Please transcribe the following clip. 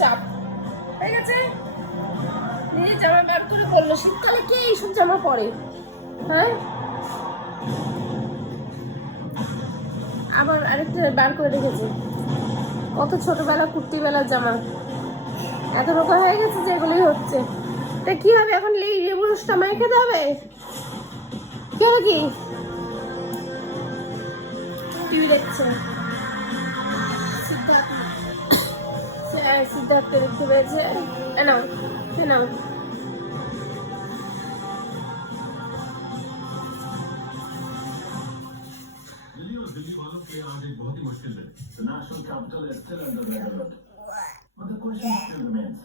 চাপ হয়ে গেছে। নিজের জামা বার করে পরলো, শীতকালে কে এইসব জামা পরে? হ্যাঁ, আবার আরেকটা বার করে রেখেছে, কত ছোটবেলা কুর্তিবেলার জামা, এত রোগা হয়ে গেছে যে এগুলোই হচ্ছে। তা কি হবে এখন? লেবু রসটা মাই খেতে হবে? কি হলো কি? টিভি দেখছে সিদ্ধার্থ, সিদ্ধার্থ দেখতে পেয়েছে। এনাও এনাও दिल्ली और दिल्ली वालों के लिए आज एक बहुत ही मुश्किल दिन। The national capital is still under red alert. But the question still remains.